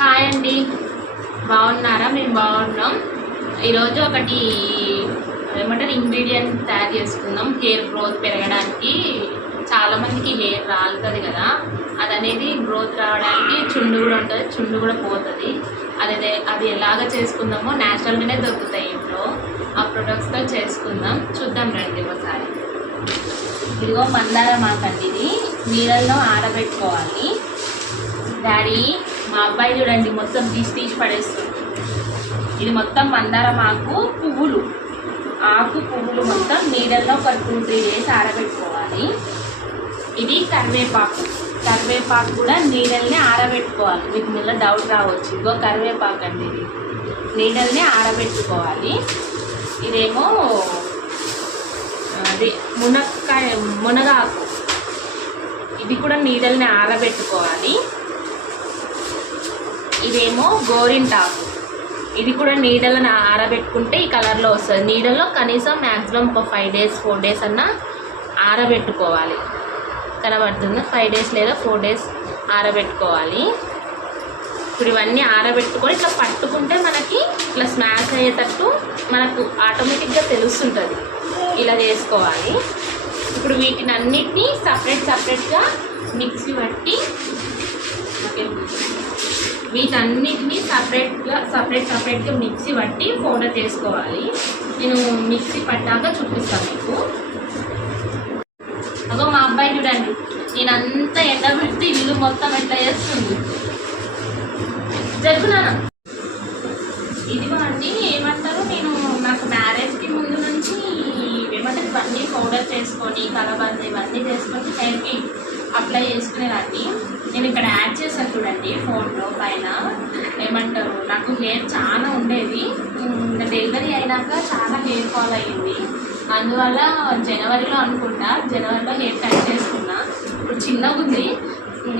Hi అండి. బాగున్నారా? మేము బాగున్నాం. ఈరోజు ఒకటి ఏమంటారు ఇంగ్రీడియంట్ తయారు చేసుకుందాం. హెయిర్ గ్రోత్ పెరగడానికి. చాలామందికి హెయిర్ రాలుతుంది కదా. అది అనేది గ్రోత్ రావడానికి చుండు కూడా ఉంటుంది. చుండు కూడా పోతుంది. అది అదే- అది ఎలాగ చేసుకుందామో న్యాచురల్గానే దొరుకుతాయి ఇంట్లో. ఆ ప్రొడక్ట్స్తో చేసుకుందాం. చూద్దాం రండి ఒకసారి. ఇదిగో మందార మాకండి ఇది. నీళ్ళల్లో ఆరబెట్టుకోవాలి. డాడీ మా అబ్బాయి చూడండి మొత్తం తీసి తీసి పడేస్తుంది. ఇది మొత్తం మందారం ఆకు పువ్వులు. ఆకు పువ్వులు మొత్తం నీడల్లో ఒక టూ త్రీ డేస్ ఆరబెట్టుకోవాలి. ఇది కరివేపాకు. కరివేపాకు కూడా నీడల్ని ఆరబెట్టుకోవాలి. మీకు మళ్ళీ డౌట్ రావచ్చు. ఇంకో కరివేపాకు అండి ఇది. నీడల్ని ఆరబెట్టుకోవాలి. ఇదేమో అది మునక్కాయ మునగాకు. ఇది కూడా నీడల్ని ఆరబెట్టుకోవాలి. ఇదేమో గోరింటాకు. ఇది కూడా నీడలను ఆరబెట్టుకుంటే ఈ కలర్లో వస్తుంది. నీడల్లో కనీసం మ్యాక్సిమం ఒక ఫైవ్ డేస్ ఫోర్ డేస్ అన్నా ఆరబెట్టుకోవాలి. కనబడుతుంది? ఫైవ్ డేస్ లేదా ఫోర్ డేస్ ఆరబెట్టుకోవాలి. ఇప్పుడు ఇవన్నీ ఆరబెట్టుకొని ఇట్లా పట్టుకుంటే మనకి ఇట్లా స్మాష్ అయ్యేటట్టు మనకు ఆటోమేటిక్గా తెలుస్తుంటుంది. ఇలా చేసుకోవాలి. ఇప్పుడు వీటిని అన్నిటినీ సపరేట్ సపరేట్గా మిక్సీ పట్టి వీటన్నిటిని సపరేట్గా సపరేట్ సపరేట్గా మిక్సీ పట్టి పౌడర్ చేసుకోవాలి. నేను మిక్సీ పట్టాక చూపిస్తాను మీకు. అగో మా అబ్బాయి చూడండి. నేను అంతా ఎండబెడితే ఇల్లు మొత్తం ఎట్లా చేస్తుంది? జరుగునా ఇదిగో అండి ఏమంటారు? నేను నాకు మ్యారేజ్కి ముందు నుంచి ఏమంటారు ఇవన్నీ పౌడర్ చేసుకొని కలబంద ఇవన్నీ చేసుకొని హెయిర్కి అప్లై చేసుకునేదాన్ని. నేను ఇక్కడ యాడ్ చేశాను చూడండి ఫోన్లో పైన. ఏమంటారు? నాకు హెయిర్ చాలా ఉండేది. డెలివరీ అయినాక చాలా హెయిర్ ఫాల్ అయ్యింది. అందువల్ల జనవరిలో అనుకుంటా జనవరిలో హెయిర్ కట్ చేసుకున్నా. ఇప్పుడు చిన్నగా ఉంది.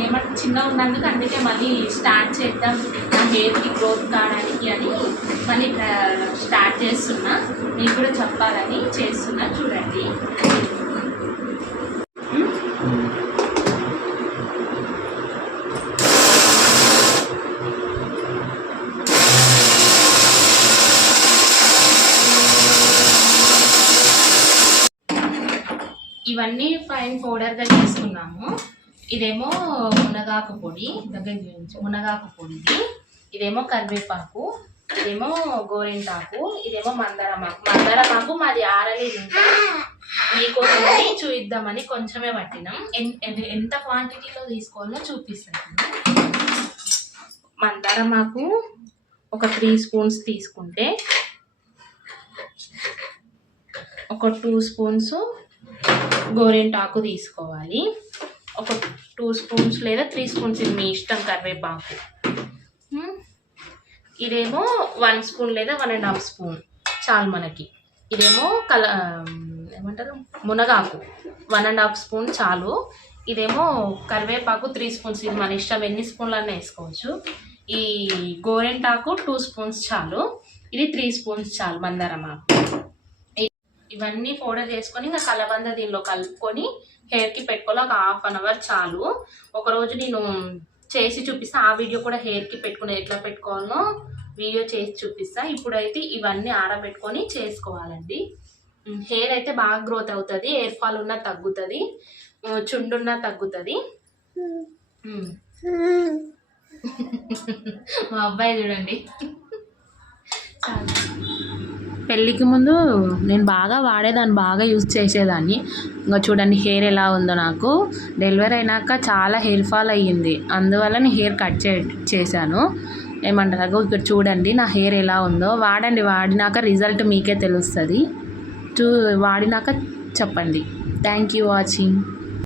ఏమంటే చిన్నగా ఉన్నందుకు అందుకే మళ్ళీ స్టార్ట్ చేద్దాం. నా హెయిర్కి గ్రోత్ కావడానికి అని మళ్ళీ స్టార్ట్ చేస్తున్నా. మీకు కూడా చెప్పాలని చేస్తున్నా చూడండి. ఇవన్నీ ఫైన్ పౌడర్గా చేసుకున్నాము. ఇదేమో మునగాకు పొడి దగ్గర మునగాకు పొడిది ఇదేమో కరివేపాకు ఇదేమో గోరింటాకు ఇదేమో మందారమాకు మందారమాకు మాది ఆరలేదు ఇంకా మీకోసమని చూయిద్దామని కొంచెమే పట్టినాం. ఎంత క్వాంటిటీలో తీసుకోవాలో చూపిస్తాను. మందారమాకు ఒక త్రీ స్పూన్స్ తీసుకుంటే ఒక టూ స్పూన్స్ గోరింటాకు తీసుకోవాలి. ఒక టూ స్పూన్స్ లేదా త్రీ స్పూన్స్ ఇది మీ ఇష్టం కరివేపాకు. ఇదేమో వన్ స్పూన్ లేదా వన్ అండ్ హాఫ్ స్పూన్ చాలు మనకి. ఇదేమో కల ఏమంటారు? మునగాకు. వన్ అండ్ హాఫ్ స్పూన్ చాలు. ఇదేమో కరివేపాకు త్రీ స్పూన్స్. ఇది మన ఇష్టం. ఎన్ని స్పూన్లన్నా వేసుకోవచ్చు. ఈ గోరెంటాకు టూ స్పూన్స్ చాలు. ఇది త్రీ స్పూన్స్ చాలు మందారమాకు ఇవన్నీ పౌడర్ చేసుకొని ఇంకా కలబంద దీనిలో కలుపుకొని హెయిర్కి పెట్టుకోవాలి. ఒక హాఫ్ అన్ అవర్ చాలు. ఒకరోజు నేను చేసి చూపిస్తా. ఆ వీడియో కూడా హెయిర్కి పెట్టుకుని ఎట్లా పెట్టుకోవాలో వీడియో చేసి చూపిస్తా. ఇప్పుడైతే ఇవన్నీ ఆరబెట్టుకొని చేసుకోవాలండి. హెయిర్ అయితే బాగా గ్రోత్ అవుతుంది. హెయిర్ ఫాల్ ఉన్నా తగ్గుతుంది. చుండున్నా తగ్గుతుంది. మా అబ్బాయి చూడండి. చాలు. పెళ్ళికి ముందు నేను బాగా వాడేదాన్ని బాగా యూజ్ చేసేదాన్ని. ఇంకా చూడండి హెయిర్ ఎలా ఉందో నాకు. డెలివరీ అయినాక చాలా హెయిర్ ఫాల్ అయ్యింది. అందువల్ల నేను హెయిర్ కట్ చే చేశాను. ఏమంటారు? ఇక్కడ చూడండి నా హెయిర్ ఎలా ఉందో. వాడండి వాడినాక రిజల్ట్ మీకే తెలుస్తుంది. చూ వాడినాక చెప్పండి. Thank you watching.